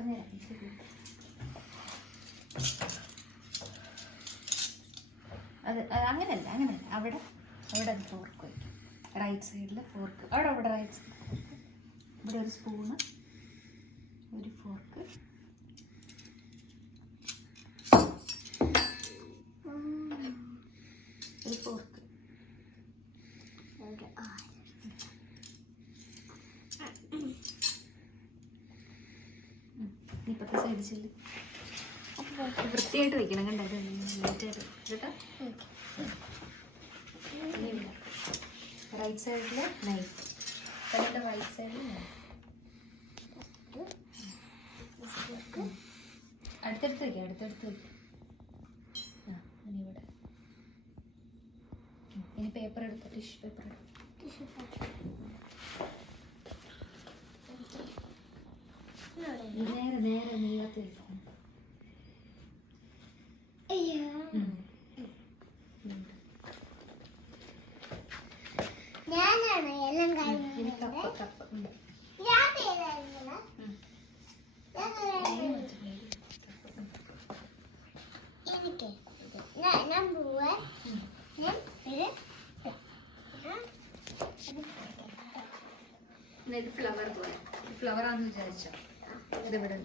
പറഞ്ഞുതരാം. അത് അങ്ങനെയല്ല അവിടെ അത് ഫോർക്ക് വയ്ക്കും. റൈറ്റ് സൈഡിൽ ഫോർക്ക് അവിടെ റൈറ്റ് സൈഡ് ഇവിടെ ഒരു സ്പൂണ്, ഒരു ഫോർക്ക്, ഒരു ഫോർക്ക്, ഇപ്പത്തെ സൈഡ് ചെല്ല് വൃത്തിയായിട്ട് വയ്ക്കണം. കണ്ടോ നീറ്റായിട്ട് കേട്ടോ. റൈറ്റ് സൈഡിൽ നൈഫ്, അതിൻ്റെ റൈറ്റ് സൈഡിൽ നൈഫ്, അടുത്തടുത്ത് വയ്ക്കാം. ഇനി ഇവിടെ ഇനി പേപ്പർ എടുത്ത് ടിഷ്യൂ പേപ്പർ നേരെ നീളത്ത് വയ്ക്കണം. ഇത് ഫ്ലവർ പോലെ ഫ്ലവറാന്ന് വിചാരിച്ചോ. ഇതിവിടെ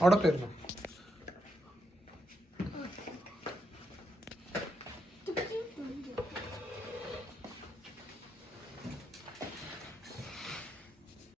അവിടെ പേരുന്നു.